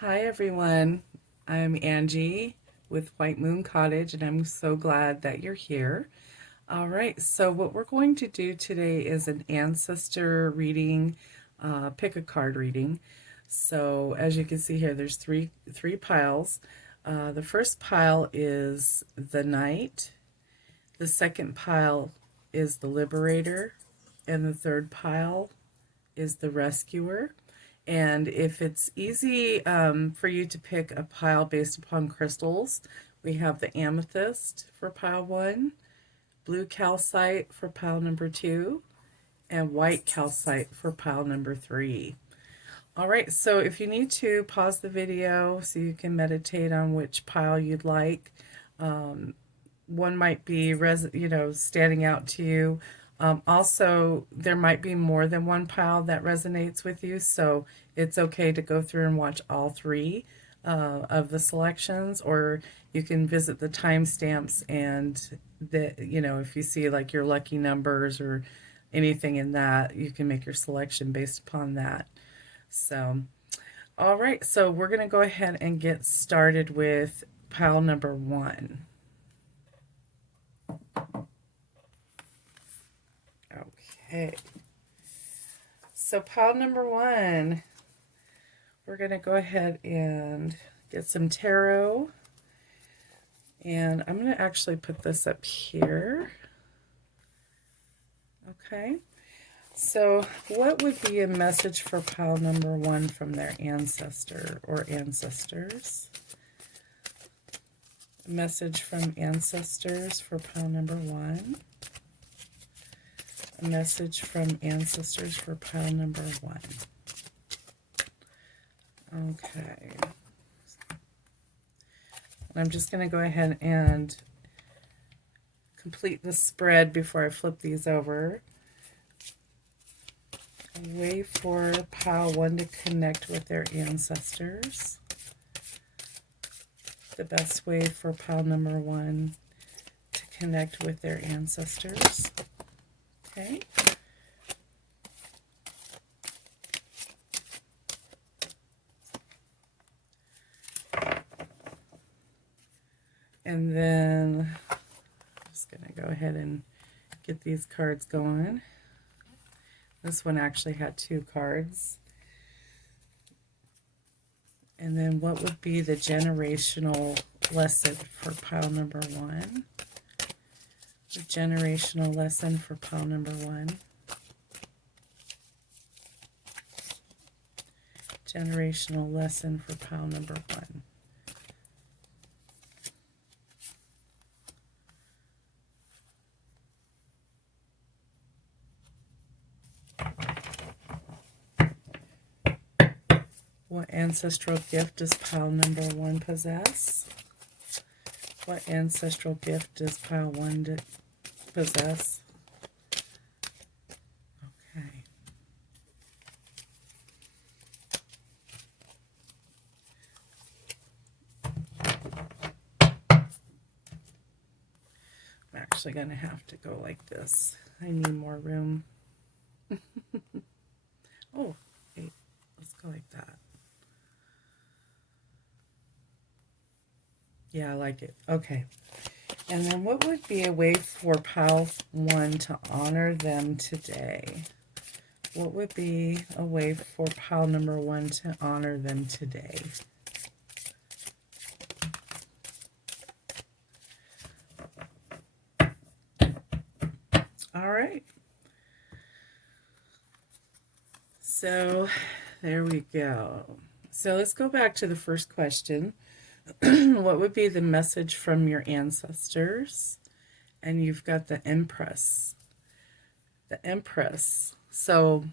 Hi everyone, I'm Angie with White Moon Cottage and I'm so glad that you're here. All right, so what we're going to do today is an ancestor reading, pick a card reading. So as you can see here, there's three piles. The first pile is the Knight, the second pile is the Liberator, and the third pile is the Rescuer. And if it's easy for you to pick a pile based upon crystals, we have the amethyst for pile one, blue calcite for pile number two, and white calcite for pile number three. All right, so if you need to pause the video so you can meditate on which pile you'd like. One might be standing out to you. Also, there might be more than one pile that resonates with you, so it's okay to go through and watch all three of the selections, or you can visit the timestamps and if you see like your lucky numbers or anything in that, you can make your selection based upon that. So, all right, so we're going to go ahead and get started with pile number one. Okay, so pile number one, we're going to go ahead and get some tarot. And I'm going to actually put this up here. Okay, so what would be a message for pile number one from their ancestor or ancestors? A message from ancestors for pile number one. A message from ancestors for pile number one. Okay. I'm just going to go ahead and complete the spread before I flip these over. A way for pile one to connect with their ancestors. The best way for pile number one to connect with their ancestors. Okay. And then I'm just going to go ahead and get these cards going. This one actually had two cards. And then what would be the generational lesson for pile number one? The generational lesson for pile number one. Generational lesson for pile number one. What ancestral gift does pile number one possess? What ancestral gift does pile one possess? Okay. I'm actually going to have to go like this. I need more room. Oh, wait. Let's go like that. Yeah, I like it. Okay. And then what would be a way for pile one to honor them today? What would be a way for pile number one to honor them today? All right. So there we go. So let's go back to the first question. What would be the message from your ancestors? And you've got the Empress. The Empress. So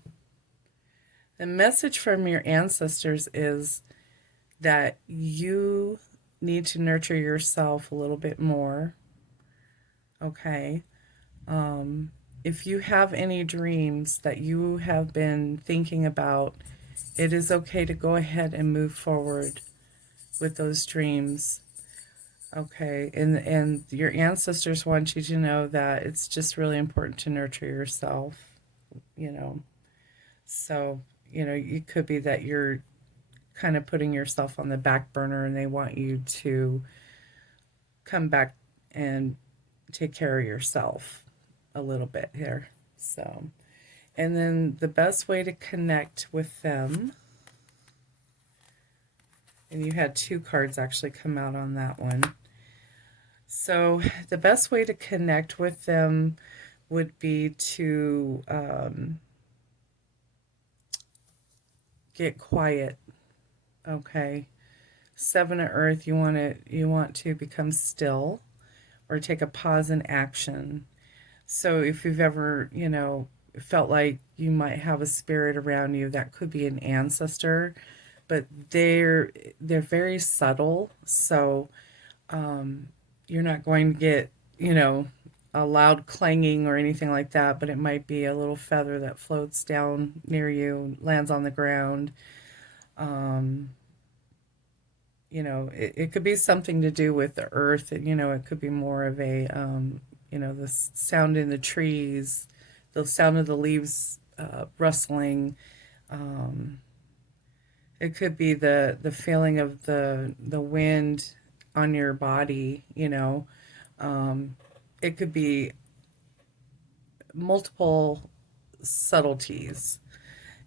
the message from your ancestors is that you need to nurture yourself a little bit more. Okay. If you have any dreams that you have been thinking about, it is okay to go ahead and move forward with those dreams. Okay, and your ancestors want you to know that it's just really important to nurture yourself, you know. So, it could be that you're kind of putting yourself on the back burner, and they want you to come back and take care of yourself a little bit here. So, and then the best way to connect with them, and you had two cards actually come out on that one. So the best way to connect with them would be to get quiet. Okay. Seven of Earth, you want to become still or take a pause in action. So if you've ever, felt like you might have a spirit around you, that could be an ancestor, but they're very subtle. So you're not going to get, a loud clanging or anything like that, but it might be a little feather that floats down near you, lands on the ground. It could be something to do with the earth. It could be more of a, the sound in the trees, the sound of the leaves rustling. It could be the feeling of the wind on your body. It could be multiple subtleties.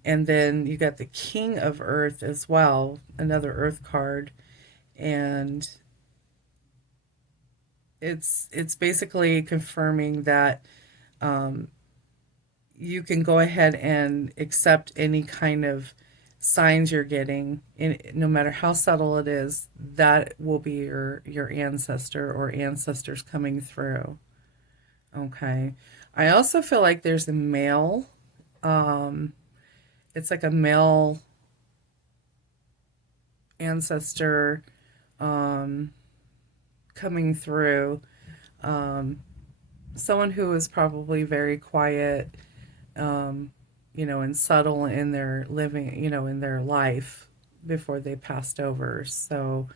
And then you got the King of Earth as well, another Earth card, and it's basically confirming that you can go ahead and accept any kind of signs you're getting, no matter how subtle it is. That will be your ancestor or ancestors coming through. Okay. I also feel like there's a male. It's like a male ancestor coming through. Someone who is probably very quiet, and subtle in their living, in their life before they passed over. So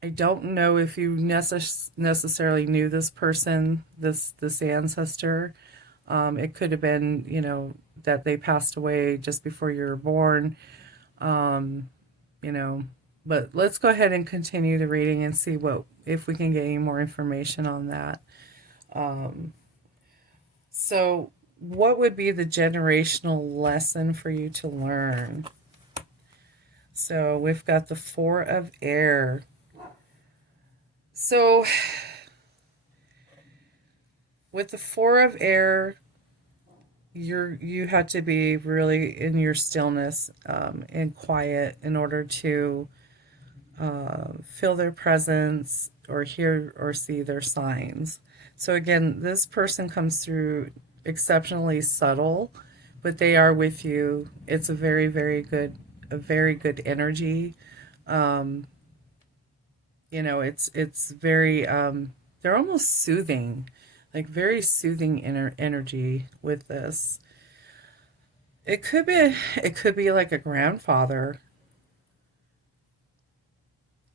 I don't know if you necessarily knew this person, this ancestor. It could have been, that they passed away just before you were born. Um, but let's go ahead and continue the reading and see if we can get any more information on that. So what would be the generational lesson for you to learn? So we've got the Four of Air. So with the Four of Air, you have to be really in your stillness and quiet in order to feel their presence or hear or see their signs. So again, this person comes through exceptionally subtle, but they are with you. It's a very, very good energy. It's very they're almost soothing, like very soothing energy with this. It could be like a grandfather.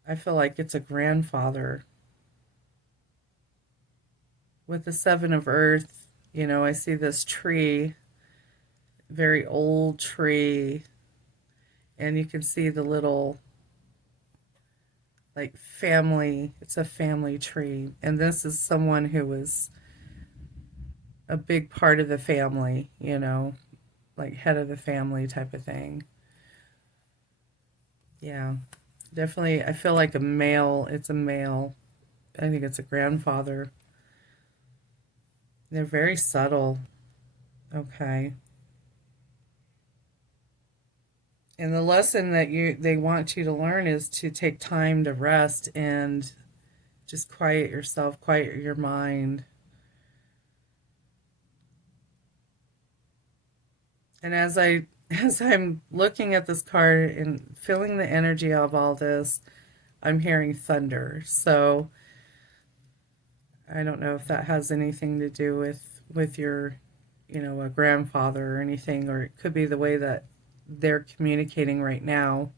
I feel like it's a grandfather. With the Seven of Earth, I see this tree, very old tree, and you can see the little, like, family. It's a family tree, and this is someone who was a big part of the family, like head of the family type of thing. Yeah, definitely. I feel like a male. It's a male. I think it's a grandfather. They're very subtle. Okay. And the lesson that they want you to learn is to take time to rest and just quiet yourself, quiet your mind. And as I'm looking at this card and feeling the energy of all this, I'm hearing thunder. So I don't know if that has anything to do with your, a grandfather or anything, or it could be the way that they're communicating right now.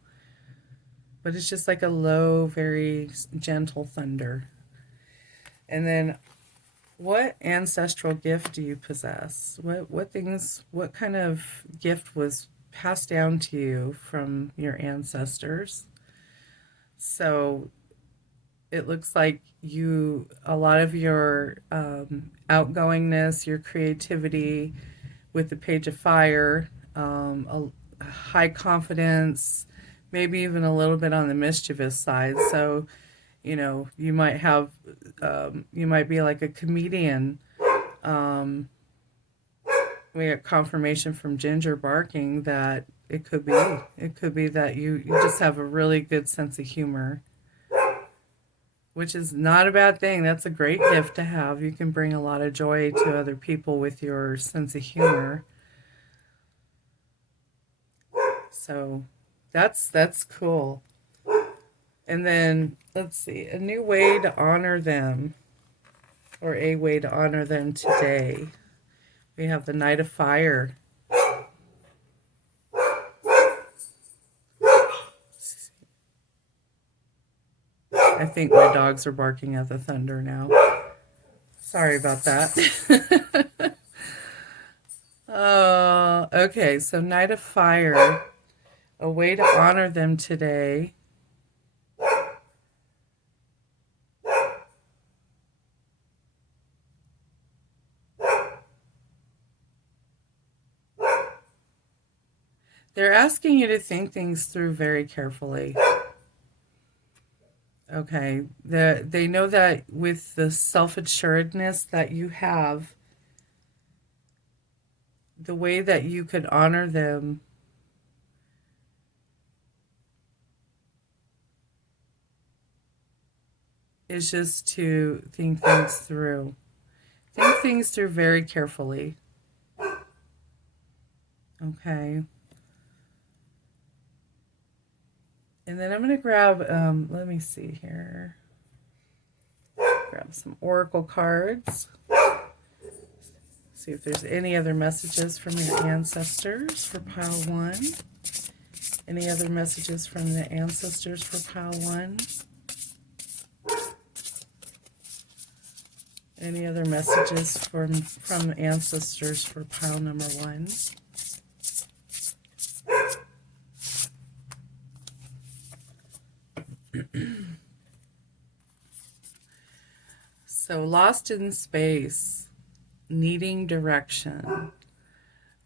But it's just like a low, very gentle thunder. And then, what ancestral gift do you possess? What kind of gift was passed down to you from your ancestors. So it looks like a lot of your outgoingness, your creativity with the Page of Fire, a high confidence, maybe even a little bit on the mischievous side. So, you might have, you might be like a comedian. We got confirmation from Ginger barking that it could be that you just have a really good sense of humor, which is not a bad thing. That's a great gift to have. You can bring a lot of joy to other people with your sense of humor. So that's cool. And then let's see, a new way to honor them, or a way to honor them today. We have the Knight of Fire. I think my dogs are barking at the thunder now. Sorry about that. Oh, okay. So Knight of Fire, a way to honor them today. They're asking you to think things through very carefully. Okay. They know that with the self-assuredness that you have, the way that you could honor them is just to think things through. Think things through very carefully. Okay. And then I'm going to grab, let me see here. Grab some oracle cards. See if there's any other messages from your ancestors for pile 1. Any other messages from the ancestors for pile 1? Any other messages from ancestors for pile number 1? So, lost in space, needing direction.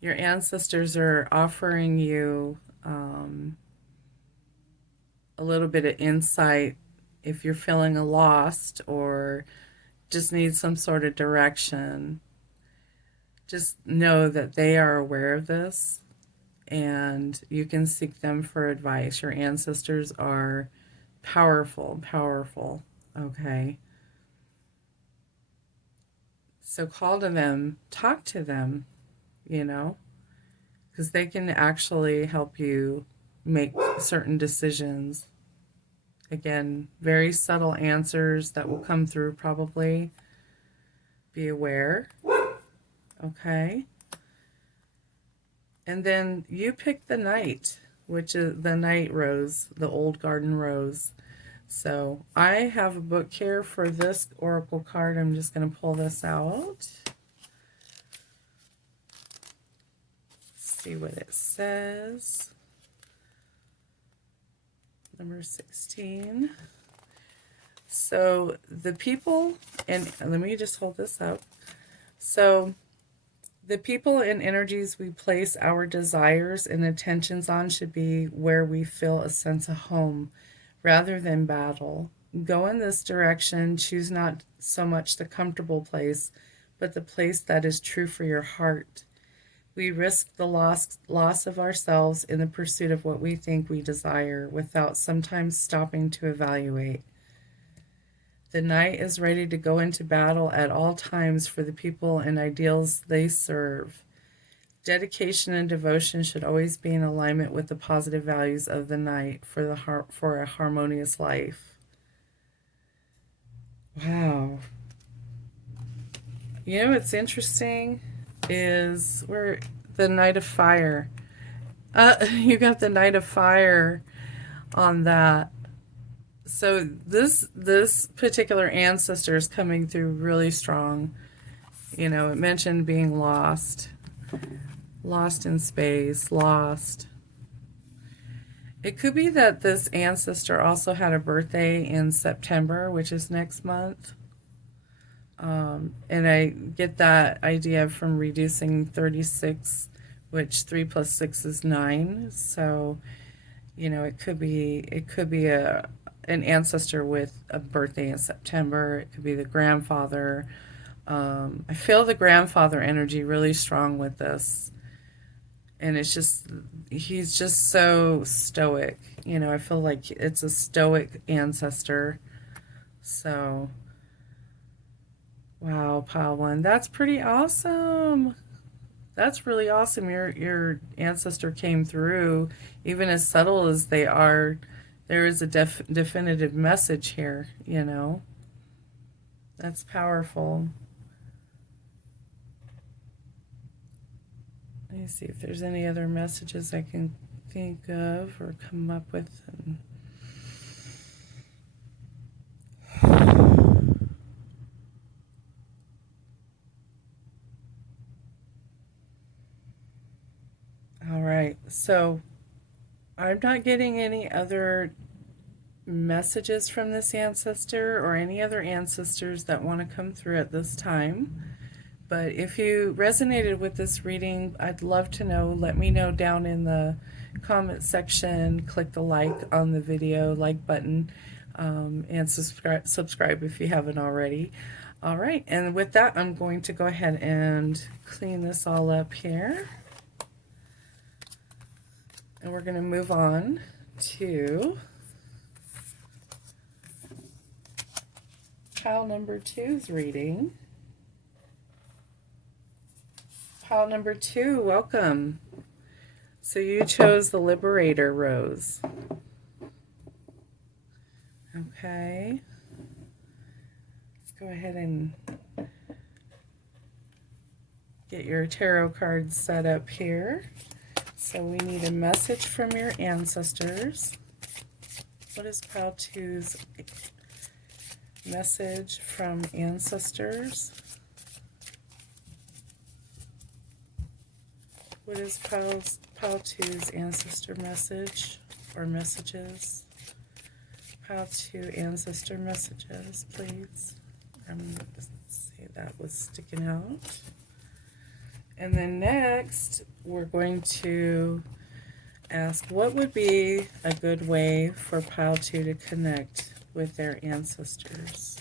Your ancestors are offering you a little bit of insight if you're feeling lost or just need some sort of direction. Just know that they are aware of this and you can seek them for advice. Your ancestors are powerful, powerful. Okay. So call to them, talk to them, because they can actually help you make certain decisions. Again, very subtle answers that will come through probably. Be aware. Okay. And then you pick the Knight, which is the Night Rose, the old garden rose. So I have a book here for this oracle card. I'm just going to pull this out. See what it says. Number 16. So the people, and let me just hold this up. So the people and energies we place our desires and attentions on should be where we feel a sense of home rather than battle. Go in this direction. Choose not so much the comfortable place, but the place that is true for your heart. We risk the loss of ourselves in the pursuit of what we think we desire without sometimes stopping to evaluate. The Knight is ready to go into battle at all times for the people and ideals they serve. Dedication and devotion should always be in alignment with the positive values of the Knight for a harmonious life. Wow. What's interesting is where the Knight of Fire. You got the Knight of Fire on that. So this particular ancestor is coming through really strong. It mentioned being lost. lost in space, lost. It could be that this ancestor also had a birthday in September, which is next month. And I get that idea from reducing 36, which 3 plus 6 is 9. So, you know, it could be an ancestor with a birthday in September. It could be the grandfather. I feel the grandfather energy really strong with this. And it's just, he's just so stoic. You know, I feel like it's a stoic ancestor. So, wow, pile one. That's pretty awesome. That's really awesome. Your ancestor came through. Even as subtle as they are, there is a definitive message here, you know. That's powerful. Let me see if there's any other messages I can think of or come up with. All right, so I'm not getting any other messages from this ancestor or any other ancestors that want to come through at this time. But if you resonated with this reading, I'd love to know. Let me know down in the comment section. Click the like on the video, like button, and subscribe if you haven't already. All right, and with that, I'm going to go ahead and clean this all up here. And we're going to move on to pile number 2's reading. Pile number 2, welcome. So you chose the Liberator Rose. Okay. Let's go ahead and get your tarot cards set up here. So we need a message from your ancestors. What is pile 2's message from ancestors? What is pile 2's ancestor message or messages? Pile 2 ancestor messages, please. Let's see, that was sticking out. And then next, we're going to ask what would be a good way for pile 2 to connect with their ancestors?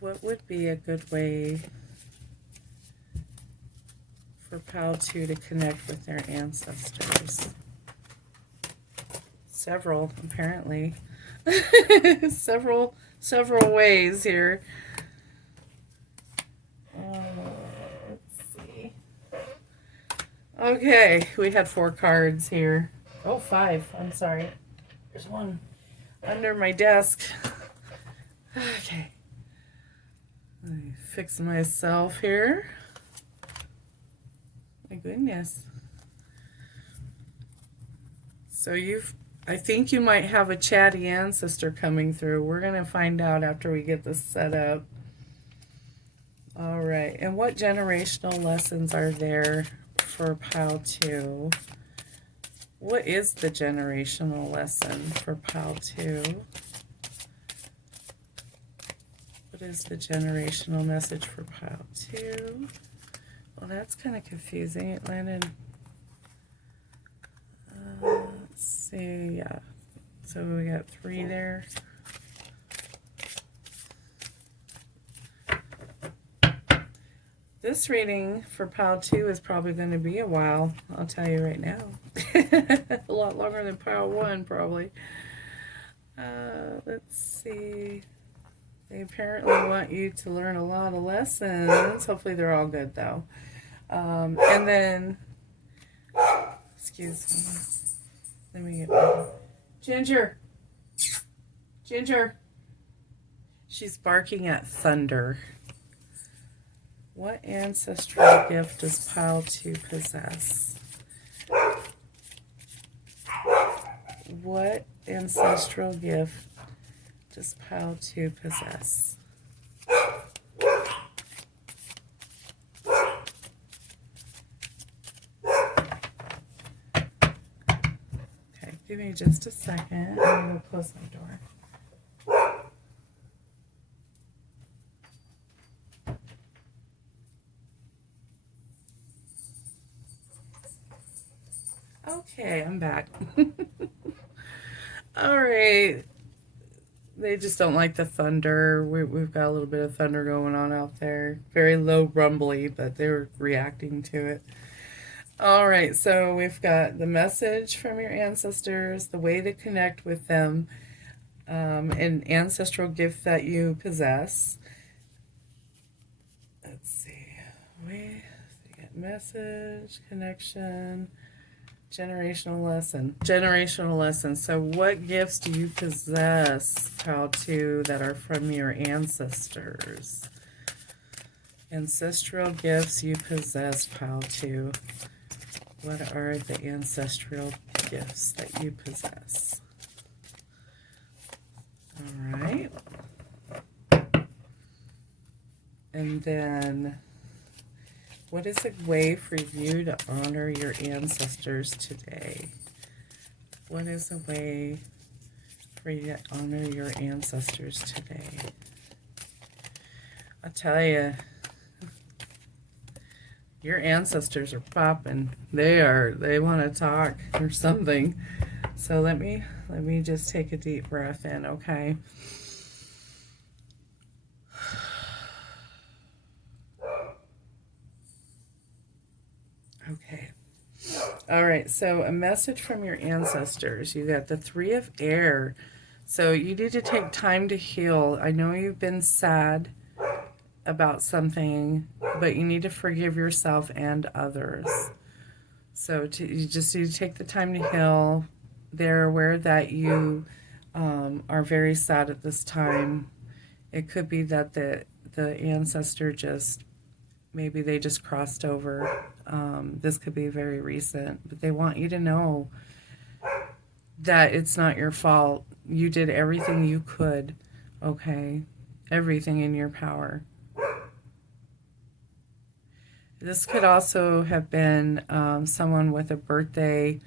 What would be a good way for pile 2 to connect with their ancestors? Several, apparently. several ways here. Let's see. Okay, we had 4 cards here. Oh, 5. I'm sorry. There's one under my desk. Okay. Let me fix myself here. My goodness. So I think you might have a chatty ancestor coming through. We're going to find out after we get this set up. All right. And what generational lessons are there for pile 2? What is the generational lesson for pile 2? What is the generational message for pile 2? Well, that's kind of confusing. It landed... let's see, yeah. So we got 3 there. This reading for pile 2 is probably going to be a while, I'll tell you right now. A lot longer than pile 1, probably. Let's see. They apparently want you to learn a lot of lessons. Hopefully they're all good, though. And then, excuse me. Let me get one. Ginger. Ginger. She's barking at thunder. What ancestral gift does pile 2 possess? What ancestral gift does pile 2 possess? Give me just a second. I'm going to close my door. Okay, I'm back. All right. They just don't like the thunder. We've got a little bit of thunder going on out there. Very low rumbly, but they're reacting to it. All right, so we've got the message from your ancestors, the way to connect with them, an ancestral gift that you possess. Let's see. We get message, connection, generational lesson. Generational lesson. So what gifts do you possess, Pal 2, that are from your ancestors? Ancestral gifts you possess, Pal 2. What are the ancestral gifts that you possess? All right. And then, what is a way for you to honor your ancestors today? What is a way for you to honor your ancestors today? I tell you, your ancestors are popping. They want to talk or something. So let me just take a deep breath in, okay? Okay. All right, so a message from your ancestors. You got the 3 of air. So you need to take time to heal. I know you've been sad about something, but you need to forgive yourself and others. So you just need to take the time to heal. They're aware that you are very sad at this time. It could be that the ancestor just, maybe they just crossed over. This could be very recent, but they want you to know that it's not your fault. You did everything you could, okay? Everything in your power. This could also have been someone with a birthday.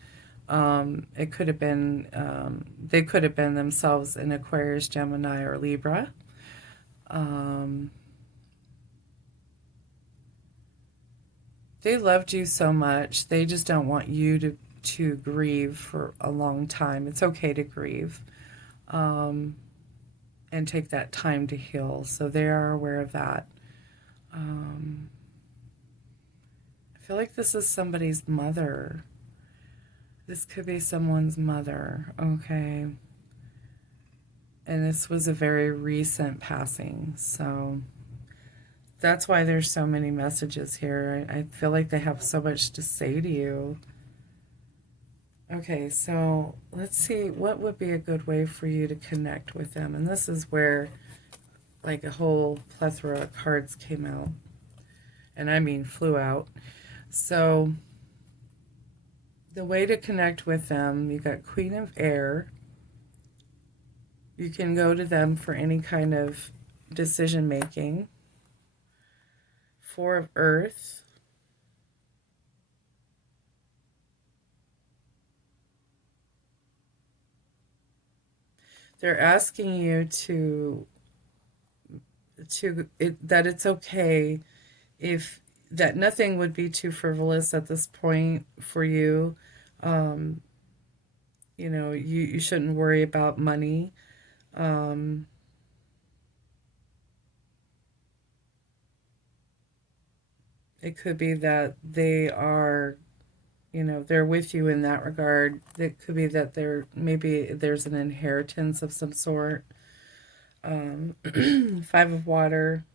It could have been, they could have been themselves an Aquarius, Gemini, or Libra. They loved you so much. They just don't want you to grieve for a long time. It's okay to grieve and take that time to heal. So they are aware of that. I feel like this is somebody's mother. This could be someone's mother, okay? And this was a very recent passing, so that's why there's so many messages here. I feel like they have so much to say to you. Okay, so let's see, what would be a good way for you to connect with them? And this is where, like, a whole plethora of cards came out. And I mean flew out. So the way to connect with them, you got Queen of Air. You can go to them for any kind of decision making. 4 of Earth. They're asking you that it's okay, if that nothing would be too frivolous at this point for you. Um, you shouldn't worry about money. Um, it could be that they are, they're with you in that regard. It could be that maybe there's an inheritance of some sort. 5 of Water.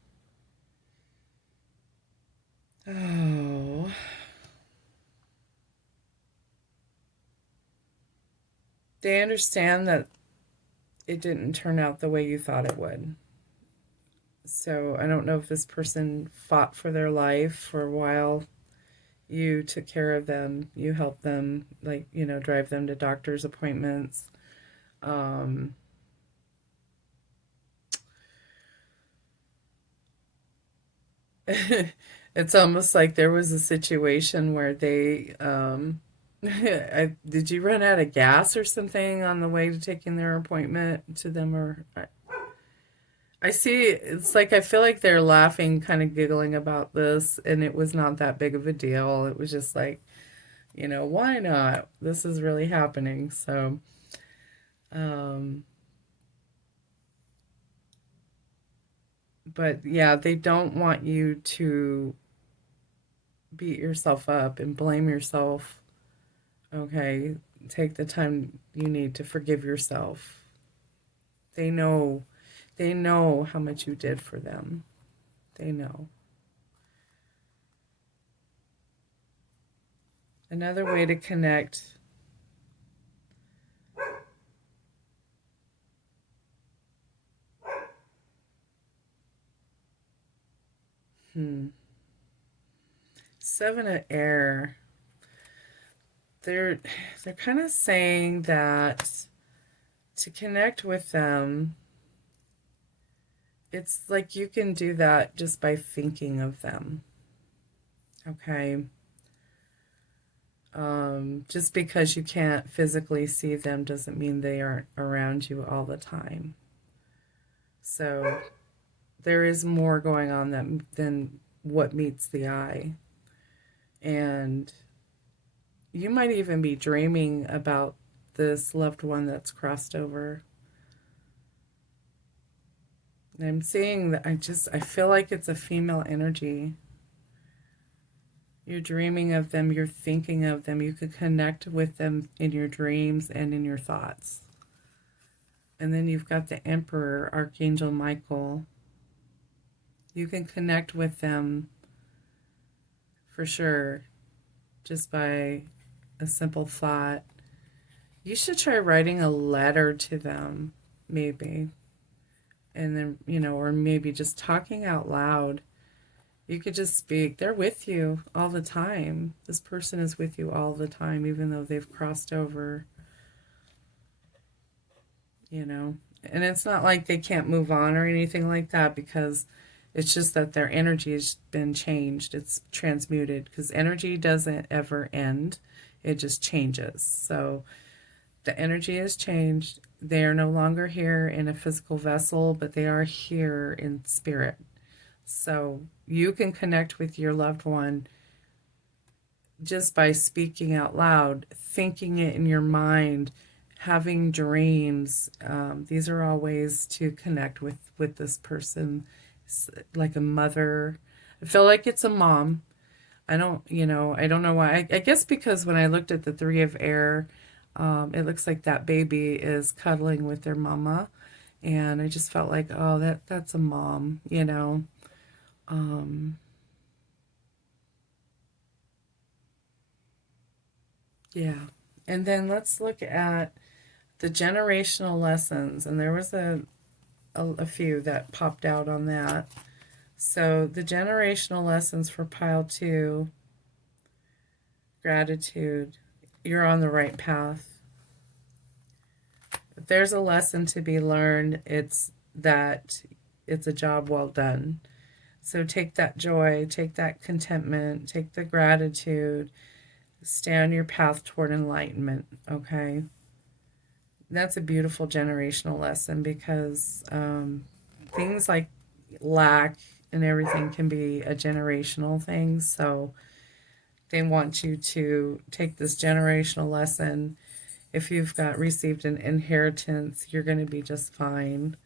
Oh. They understand that it didn't turn out the way you thought it would. So I don't know if this person fought for their life for a while. You took care of them. You helped them, like, drive them to doctor's appointments. It's almost like there was a situation where they Did you run out of gas or something on the way to taking their appointment to them? Or I see it's like I feel like they're laughing, kind of giggling about this, and it was not that big of a deal. It was just like, why not? This is really happening. So, um, but yeah, they don't want you to beat yourself up and blame yourself. Okay, take the time you need to forgive yourself. They know, they know how much you did for them. They know. Another way to connect. Hmm. Seven of air. They're they're kind of saying that to connect with them, it's like you can do that just by thinking of them. Okay. Just because you can't physically see them doesn't mean they aren't around you all the time. So there is more going on than what meets the eye. And you might even be dreaming about this loved one that's crossed over. And I'm seeing that I feel like it's a female energy. You're dreaming of them, you're thinking of them, you could connect with them in your dreams and in your thoughts. And then you've got the Emperor, Archangel Michael. You can connect with them for sure just by a simple thought. You should try writing a letter to them, maybe. And then, or maybe just talking out loud. You could just speak. They're with you all the time. This person is with you all the time, even though they've crossed over, you know. And it's not like they can't move on or anything like that because it's just that their energy has been changed. It's transmuted because energy doesn't ever end, it just changes. So the energy has changed. They are no longer here in a physical vessel, but they are here in spirit. So you can connect with your loved one just by speaking out loud, thinking it in your mind, having dreams. These are all ways to connect with this person, like a mother. I feel like it's a mom. I don't know why. I guess because when I looked at the three of air, it looks like that baby is cuddling with their mama, and I just felt like, oh, that's a mom. Um, yeah. And then let's look at the generational lessons, and there was a few that popped out on that. So the generational lessons for pile two, gratitude, you're on the right path. If there's a lesson to be learned, it's that it's a job well done. So take that joy, take that contentment, take the gratitude, stay on your path toward enlightenment, okay? That's a beautiful generational lesson because things like lack and everything can be a generational thing. So they want you to take this generational lesson. If you've got received an inheritance, you're going to be just fine.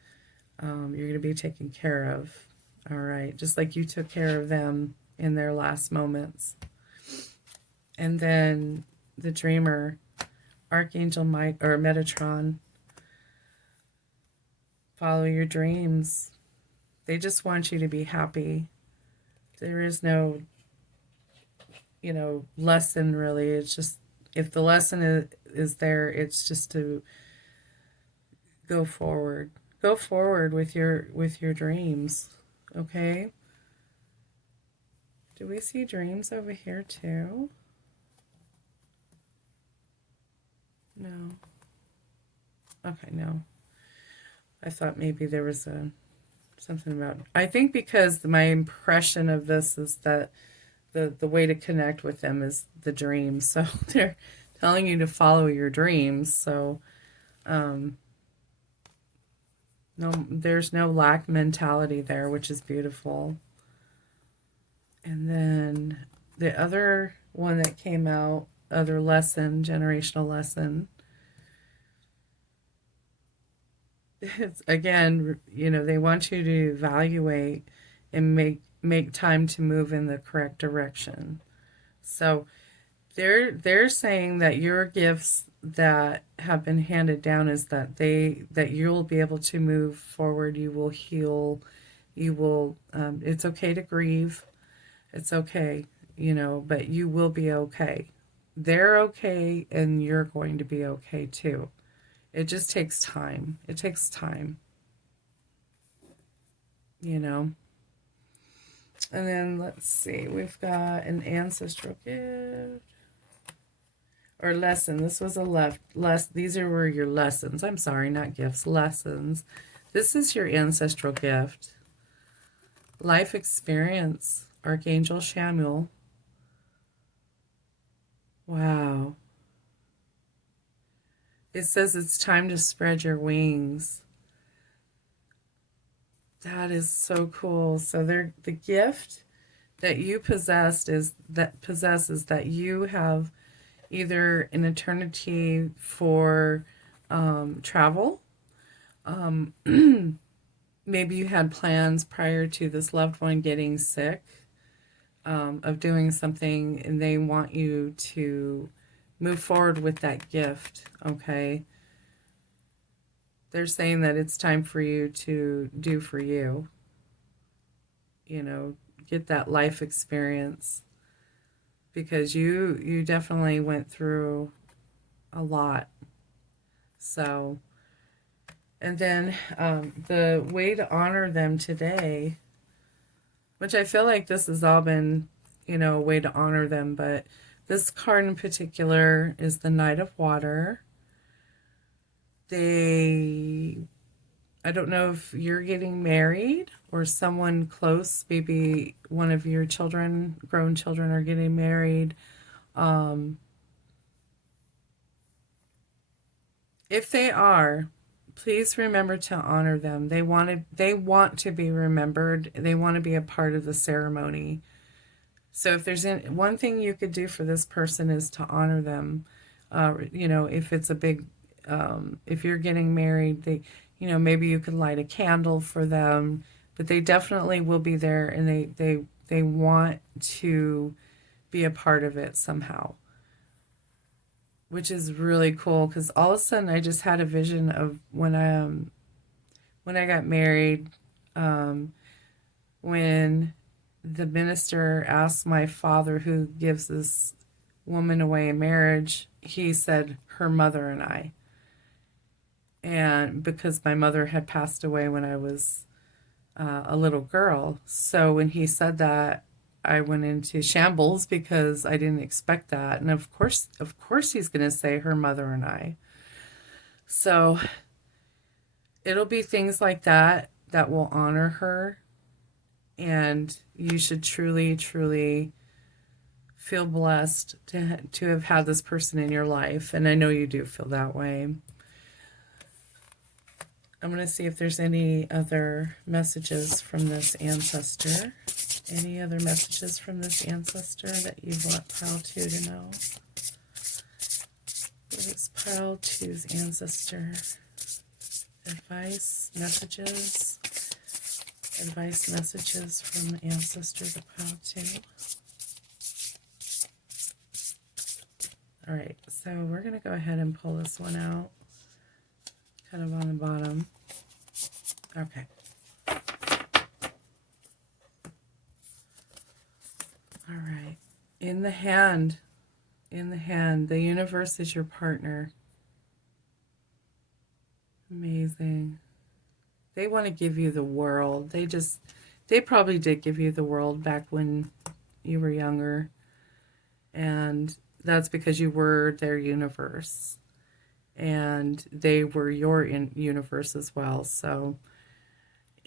You're going to be taken care of. All right. Just like you took care of them in their last moments. And then the dreamer, Archangel Mike or Metatron, follow your dreams. They just want you to be happy. There is no, lesson really. It's just if the lesson is there, it's just to go forward. Go forward with your dreams. Okay? Do we see dreams over here too? No. Okay, no. I thought maybe there was something about. I think because my impression of this is that the way to connect with them is the dream. So telling you to follow your dreams. So, um, no, there's no lack mentality there, which is beautiful. And then the other one that came out, other lesson, generational lesson, it's again, they want you to evaluate and make time to move in the correct direction. So they're saying that your gifts that have been handed down is that you'll be able to move forward. You will heal. You will. It's okay to grieve. It's okay, but you will be okay. They're okay, and you're going to be okay too. It just takes time. It takes time, you know. And then let's see, we've got an ancestral gift or lesson. This was a these were your lessons. I'm sorry, not gifts, lessons. This is your ancestral gift. Life experience, Archangel Shaman. Wow. It says it's time to spread your wings. That is so cool. So the gift that you possesses that you have either an eternity for travel. Maybe you had plans prior to this loved one getting sick, of doing something, and they want you to move forward with that gift. Okay. They're saying that it's time for you to do for you, get that life experience, because you definitely went through a lot. So, and then the way to honor them today, which I feel like this has all been, a way to honor them, but this card in particular is the Knight of Water. I don't know if you're getting married or someone close, maybe one of your children, grown children, are getting married. If they are, please remember to honor them. They want to be remembered. They want to be a part of the ceremony. So if there's one thing you could do for this person is to honor them. If it's a big, if you're getting married, maybe you could light a candle for them, but they definitely will be there, and they want to be a part of it somehow, which is really cool. Because all of a sudden I just had a vision of when I got married, when the minister asked my father, who gives this woman away in marriage, he said her mother and I. And because my mother had passed away when I was a little girl. So when he said that, I went into shambles because I didn't expect that. And of course he's going to say her mother and I. So it'll be things like that that will honor her. And you should truly, truly feel blessed to have had this person in your life. And I know you do feel that way. I'm going to see if there's any other messages from this ancestor. Any other messages from this ancestor that you want Pile 2 to know? What is Pile 2's ancestor? Advice, messages. Advice, messages from the ancestor to Pile 2. All right, so we're going to go ahead and pull this one out. Kind of on the bottom. Okay. All right. In the hand, the universe is your partner. Amazing. They want to give you the world. They probably did give you the world back when you were younger. And that's because you were their universe. And they were your universe as well. So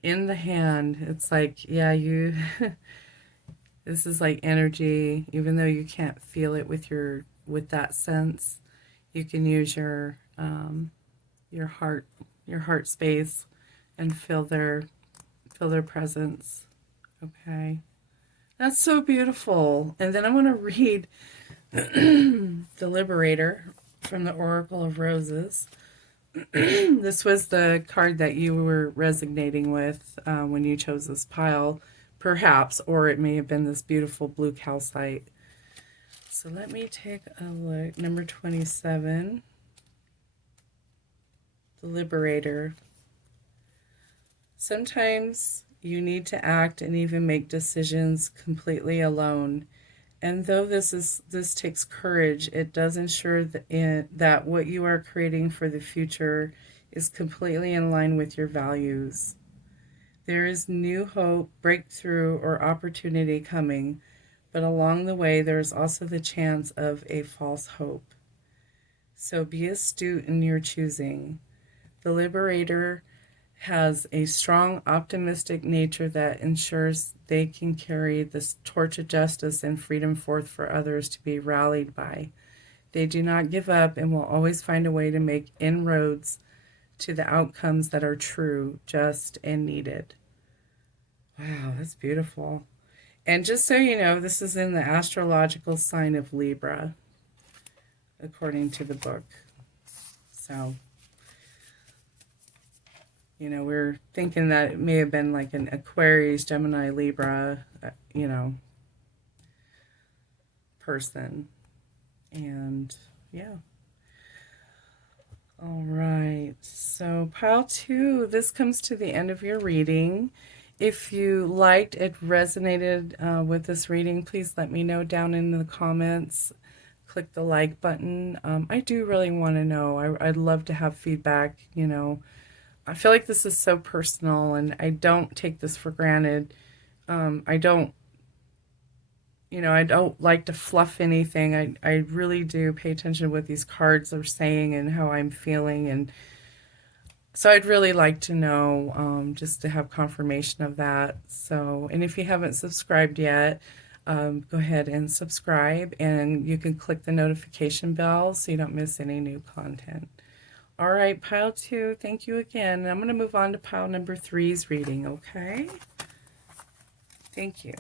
in the hand, it's like, yeah, this is like energy, even though you can't feel it with that sense. You can use your heart space and feel their presence. Okay. That's so beautiful. And then I'm going to read the Liberator from the Oracle of Roses. This was the card that you were resonating with when you chose this pile, perhaps, or it may have been this beautiful blue calcite. So let me take a look. Number 27, the Liberator. Sometimes you need to act and even make decisions completely alone. And though this takes courage, it does ensure that what you are creating for the future is completely in line with your values. There is new hope, breakthrough, or opportunity coming, but along the way there is also the chance of a false hope. So be astute in your choosing. The Liberator has a strong, optimistic nature that ensures they can carry this torch of justice and freedom forth for others to be rallied by. They do not give up and will always find a way to make inroads to the outcomes that are true, just, and needed. Wow, that's beautiful. And just so you know, this is in the astrological sign of Libra, according to the book. So, you know, we're thinking that it may have been like an Aquarius, Gemini, Libra, you know, person. And yeah. All right. So pile 2, this comes to the end of your reading. If you liked, it resonated with this reading, please let me know down in the comments. Click the like button. I do really want to know. I'd love to have feedback, you know. I feel like this is so personal, and I don't take this for granted. I don't, you know, I don't like to fluff anything. I really do pay attention to what these cards are saying and how I'm feeling. And so I'd really like to know, just to have confirmation of that. So, and if you haven't subscribed yet, go ahead and subscribe, and you can click the notification bell so you don't miss any new content. All right, pile 2, thank you again. I'm going to move on to pile number 3's reading, okay? Thank you.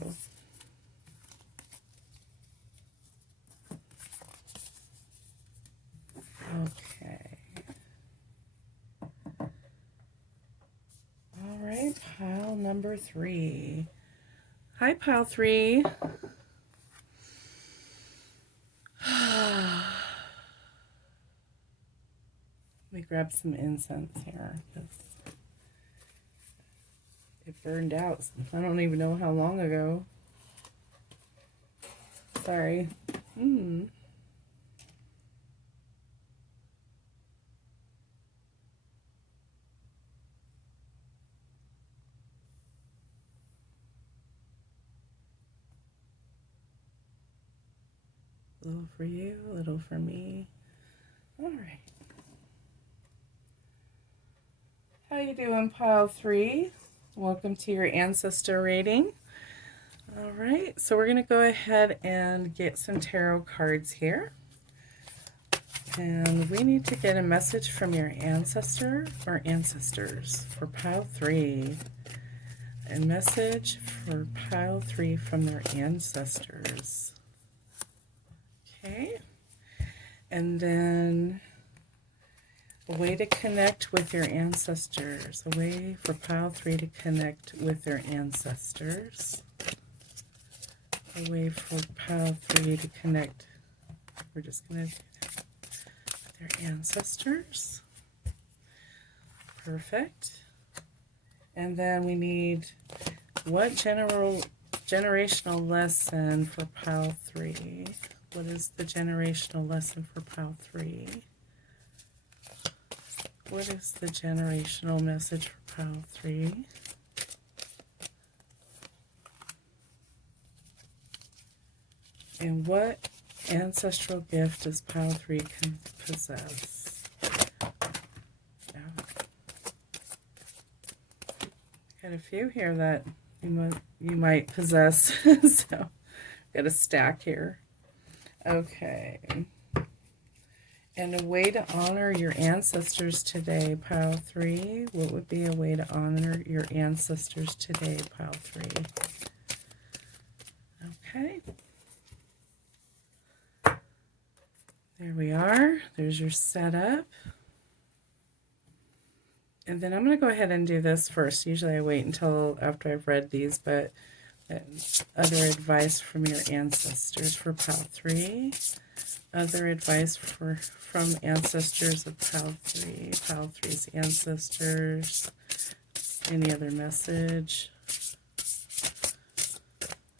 Okay. All right, pile number 3. Hi, pile 3. Let me grab some incense here, because it burned out. I don't even know how long ago. Sorry. A little for you, a little for me. All right. How you doing, pile 3? Welcome to your ancestor reading. All right, so we're going to go ahead and get some tarot cards here. And we need to get a message from your ancestor or ancestors for pile 3. A message for pile 3 from their ancestors. Okay. And then a way to connect with your ancestors. A way for pile 3 to connect with their ancestors. A way for pile 3 to connect. We're just going to connect with their ancestors. Perfect. And then we need what generational lesson for pile 3? What is the generational lesson for pile 3? What is the generational message for pile 3? And what ancestral gift does pile 3 possess? Yeah. Got a few here that you might possess. So got a stack here. Okay. And a way to honor your ancestors today, pile 3. What would be a way to honor your ancestors today, pile 3? Okay. There we are. There's your setup. And then I'm going to go ahead and do this first. Usually I wait until after I've read these, but other advice from your ancestors for pile 3. Other advice from ancestors of pile 3. Pile 3's ancestors. Any other message?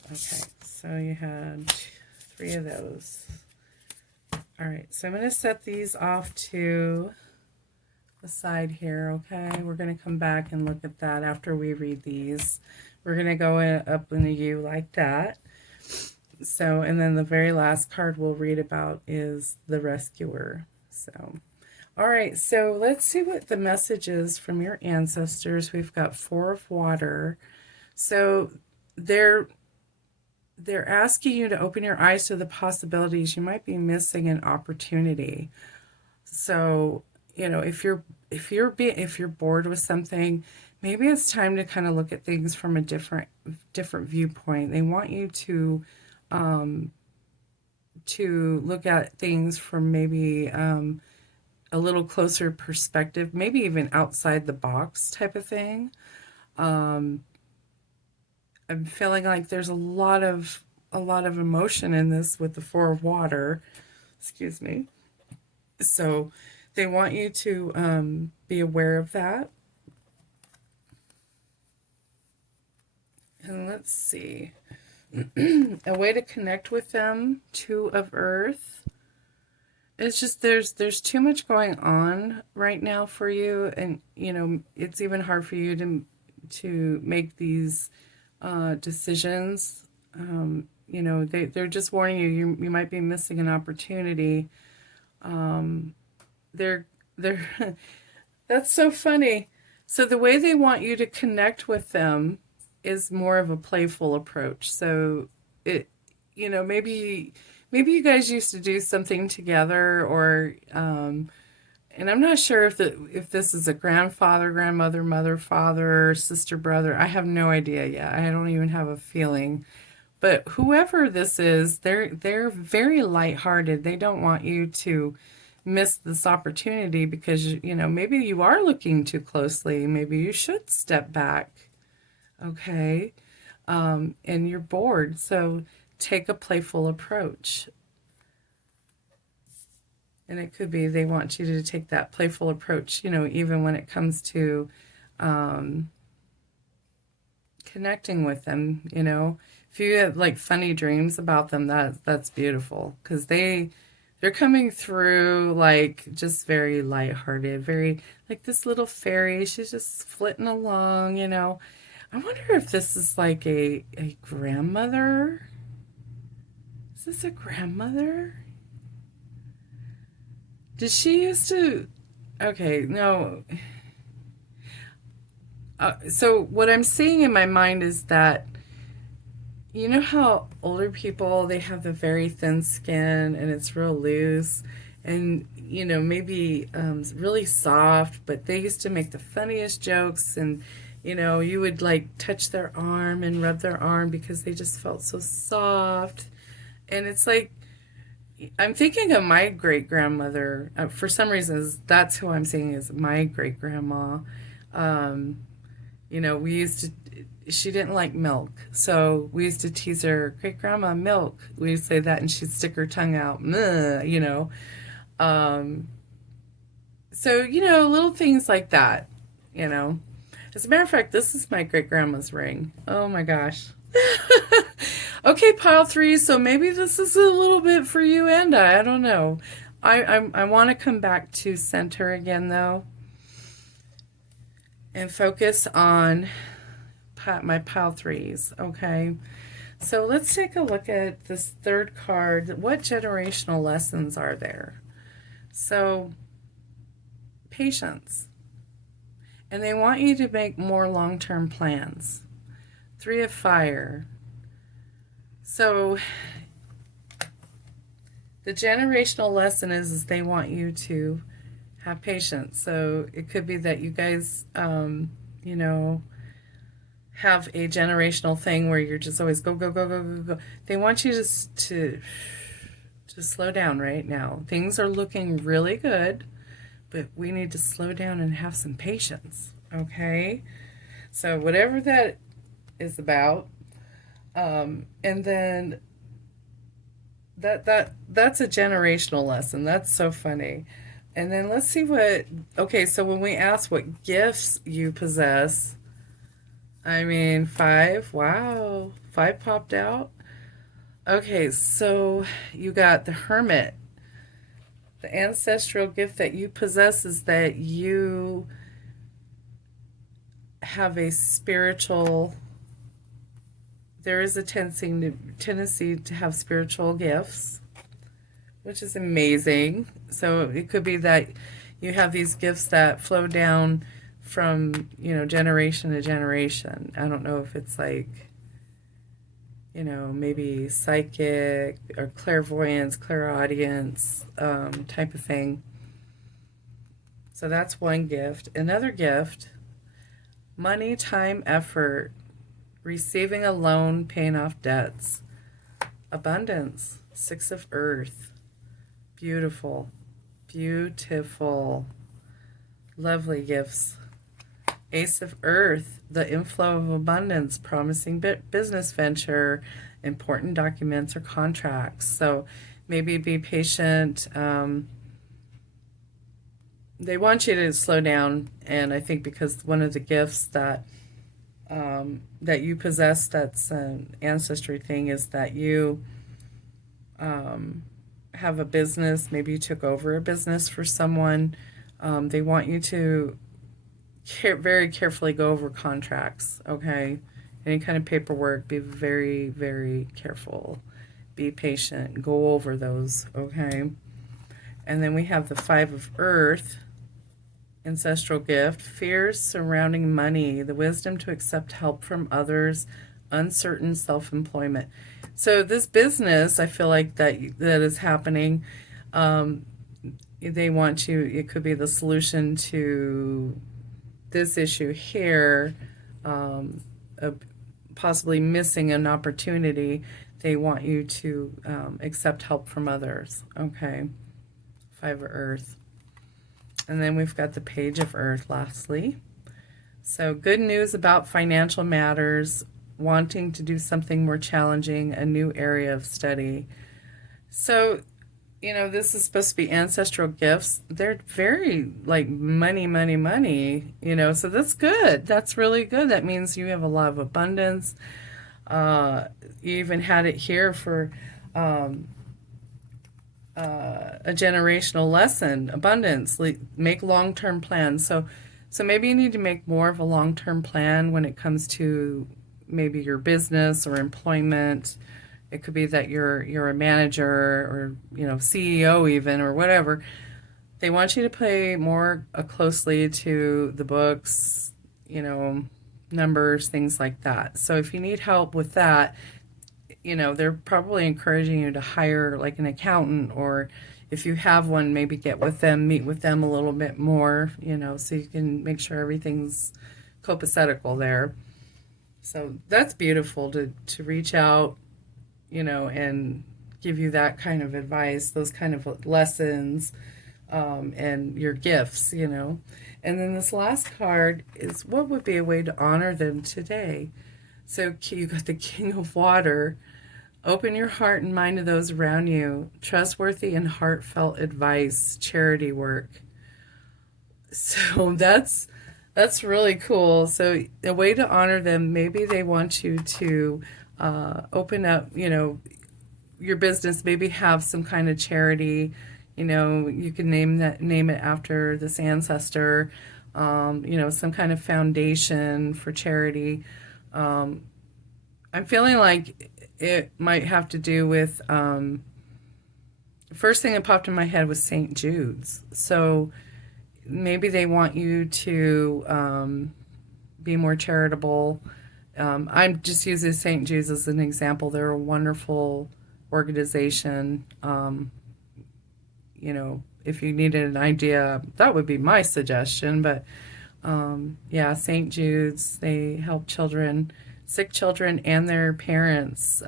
Okay, so you had 3 of those. All right, so I'm going to set these off to the side here, okay? We're going to come back and look at that after we read these. We're going to go up in the U like that. So, and then the very last card we'll read about is the Rescuer. So, all right, so let's see what the message is from your ancestors. We've got 4 of water. So they're asking you to open your eyes to the possibilities. You might be missing an opportunity. So, you know, if you're bored with something, maybe it's time to kind of look at things from a different viewpoint. They want you to look at things from maybe a little closer perspective, maybe even outside the box type of thing. I'm feeling like there's a lot of emotion in this with the 4 of water. Excuse me. So they want you to be aware of that. And let's see. A way to connect with them, 2 of earth. It's just there's too much going on right now for you, and you know it's even hard for you to make these decisions. You know, they're just warning you might be missing an opportunity. They're that's so funny. So the way they want you to connect with them is more of a playful approach. So it, you know, maybe you guys used to do something together, or and I'm not sure if this is a grandfather, grandmother, mother, father, sister, brother. I have no idea yet. I don't even have a feeling. But whoever this is, they're very lighthearted. They don't want you to miss this opportunity because, you know, maybe you are looking too closely. Maybe you should step back. Okay. And you're bored. So take a playful approach. And it could be they want you to take that playful approach, you know, even when it comes to connecting with them, you know. If you have like funny dreams about them, that's beautiful, because they're coming through like just very lighthearted, very like this little fairy. She's just flitting along, you know. I wonder if this is like a grandmother. Is this a grandmother? Did she used to? Okay, no. So what I'm seeing in my mind is that, you know how older people, they have the very thin skin and it's real loose, and you know maybe really soft, but they used to make the funniest jokes, and you know you would like touch their arm and rub their arm because they just felt so soft. And it's like I'm thinking of my great grandmother. For some reasons, that's who I'm seeing as my great grandma. You know, we used to, she didn't like milk. So we used to tease her, great grandma, milk. We would say that and she'd stick her tongue out, "Meh," you know. So, you know, little things like that, you know. As a matter of fact, this is my great grandma's ring. Oh my gosh. Okay, pile 3. So maybe this is a little bit for you and I don't know. I want to come back to center again though, and focus on my pile 3s. Okay, so let's take a look at this third card. What generational lessons are there? So patience, and they want you to make more long-term plans. 3 of fire. So The generational lesson is they want you to have patience. So it could be that you guys, you know, have a generational thing where you're just always go, go, go, go, go, go. They want you to slow down right now. Things are looking really good, but we need to slow down and have some patience. Okay? So whatever that is about, and then that's a generational lesson. That's so funny. And then let's see what. Okay, so when we ask what gifts you possess, I mean, five. Wow, five popped out. Okay, so you got the Hermit. The ancestral gift that you possess is that you have a spiritual. There is a tendency to have spiritual gifts, which is amazing. So it could be that you have these gifts that flow down from, generation to generation. I don't know if it's like, maybe psychic or clairvoyance, clairaudience type of thing. So that's one gift. Another gift, money, time, effort, receiving a loan, paying off debts, abundance, Six of Earth. Beautiful, beautiful, lovely gifts. Ace of Earth, the inflow of abundance, promising business venture, important documents or contracts. So maybe be patient. They want you to slow down, and I think because one of the gifts that that you possess, that's an ancestry thing, is that you have a business. Maybe you took over a business for someone. They want you to very carefully go over contracts, okay? Any kind of paperwork, be very, very careful. Be patient. Go over those, okay? And then we have the Five of Earth, ancestral gift, fears surrounding money, the wisdom to accept help from others, uncertain self-employment. So this business, I feel like that is happening. They want you, it could be the solution to this issue here, possibly missing an opportunity. They want you to accept help from others. Okay. Five of Earth. And then we've got the Page of Earth lastly. So good news about financial matters, wanting to do something more challenging, a new area of study. So, this is supposed to be ancestral gifts. They're very like money, money, money, so that's good. That's really good. That means you have a lot of abundance. You even had it here for a generational lesson, abundance, make long-term plans. So maybe you need to make more of a long-term plan when it comes to maybe your business or employment. It could be that you're a manager or CEO even or whatever. They want you to pay more closely to the books, numbers, things like that. So if you need help with that, they're probably encouraging you to hire like an accountant, or if you have one, maybe get with them, meet with them a little bit more, so you can make sure everything's copacetic there. So that's beautiful to reach out, and give you that kind of advice, those kind of lessons, and your gifts, And then this last card is, what would be a way to honor them today? So you got the King of Water. Open your heart and mind to those around you. Trustworthy and heartfelt advice, charity work. So that's really cool. So a way to honor them, maybe they want you to open up, your business, maybe have some kind of charity. You can name it after this ancestor. Some kind of foundation for charity. I'm feeling like it might have to do with, the first thing that popped in my head was St. Jude's. So maybe they want you to be more charitable. I'm just using St. Jude's as an example. They're a wonderful organization. if you needed an idea, that would be my suggestion. But yeah, St. Jude's, they help children, sick children, and their parents.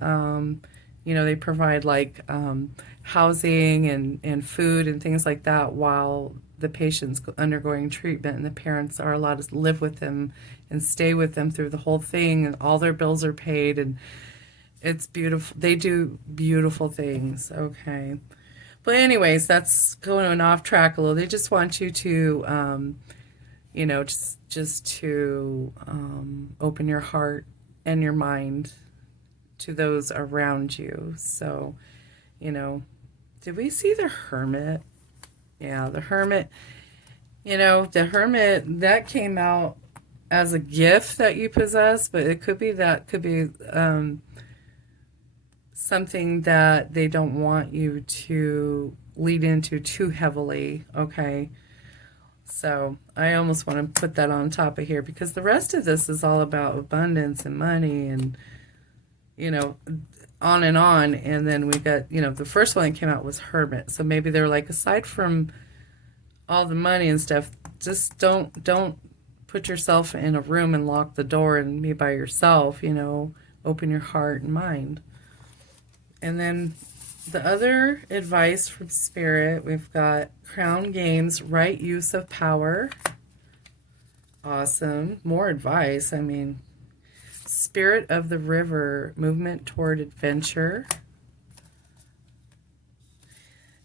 They provide like housing and food and things like that while the patient's undergoing treatment, and the parents are allowed to live with them and stay with them through the whole thing, and all their bills are paid, and it's beautiful. They do beautiful things. Okay. But anyways, that's going off track a little. They just want you to, just to open your heart and your mind to those around you. So, did we see the hermit? Yeah, the hermit. The hermit, that came out as a gift that you possess, but it could be something that they don't want you to lead into too heavily. Okay. So I almost want to put that on top of here, because the rest of this is all about abundance and money and, on and on. And then we got, the first one that came out was hermit. So maybe they're like, aside from all the money and stuff, just don't put yourself in a room and lock the door and be by yourself, open your heart and mind. And then the other advice from Spirit, we've got Crown Games, right use of power. Awesome. More advice. I mean, Spirit of the River, movement toward adventure.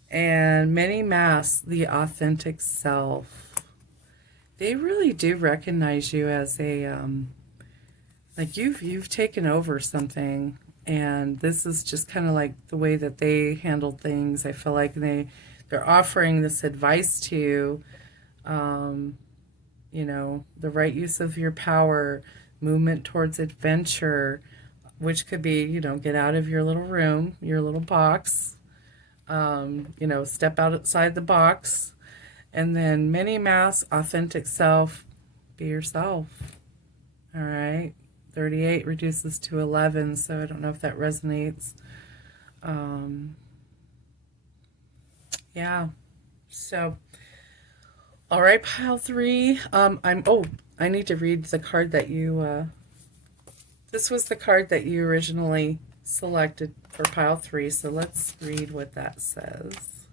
And many masks, the authentic self. They really do recognize you as a, like you've taken over something. And this is just kind of like the way that they handled things. I feel like they're offering this advice to you, the right use of your power, movement towards adventure, which could be, get out of your little room, your little box, step outside the box, and then many masks, authentic self, be yourself. All right. 38 reduces to 11, so I don't know if that resonates. Yeah. So, all right, pile 3. I need to read the card that you, this was the card that you originally selected for pile 3, so let's read what that says.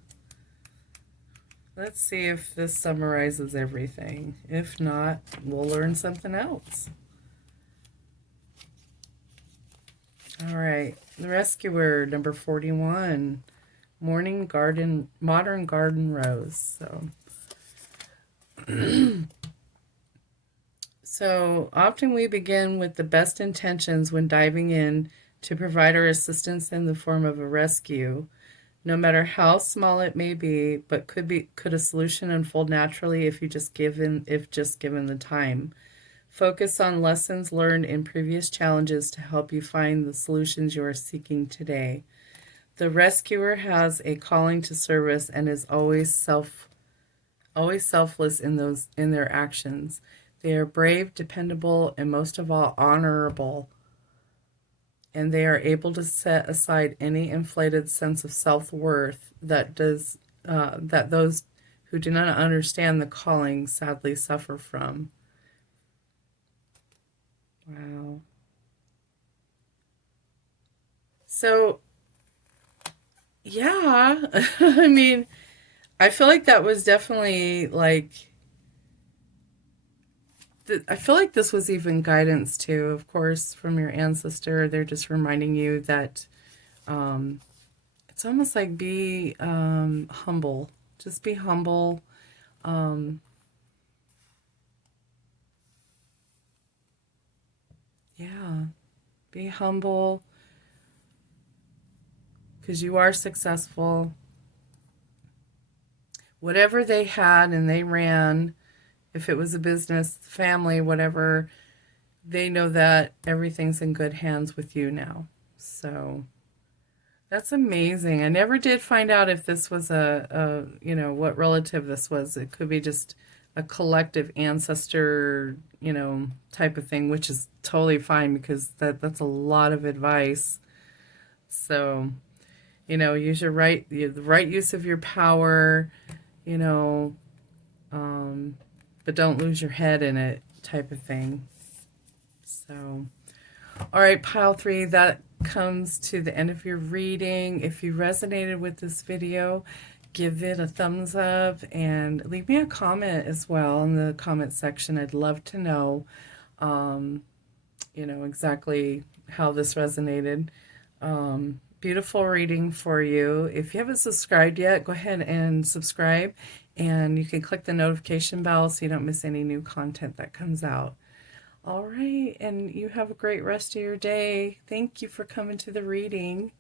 Let's see if this summarizes everything. If not, we'll learn something else. All right, the rescuer, number 41, modern garden rose. So often we begin with the best intentions when diving in to provide our assistance in the form of a rescue, no matter how small it may be. But could a solution unfold naturally if just given the time? Focus on lessons learned in previous challenges to help you find the solutions you are seeking today. The rescuer has a calling to service and is always selfless in their actions. They are brave, dependable, and most of all honorable. And they are able to set aside any inflated sense of self-worth that those who do not understand the calling sadly suffer from. Wow. So, yeah, I mean, I feel like that was definitely like, I feel like this was even guidance too, of course, from your ancestor. They're just reminding you that it's almost like be humble. Just be humble. Yeah, be humble, because you are successful. Whatever they had and they ran, if it was a business, family, whatever, they know that everything's in good hands with you now. So that's amazing. I never did find out if this was what relative this was. It could be just a collective ancestor, type of thing, which is totally fine, because that's a lot of advice. So, You know, use the right use of your power, you know, but don't lose your head in it type of thing. So, all right, pile three, that comes to the end of your reading. If you resonated with this video, give it a thumbs up and leave me a comment as well in the comment section. I'd love to know, you know, exactly how this resonated. Beautiful reading for you. If you haven't subscribed yet, go ahead and subscribe, and you can click the notification bell so you don't miss any new content that comes out. All right, and you have a great rest of your day. Thank you for coming to the reading.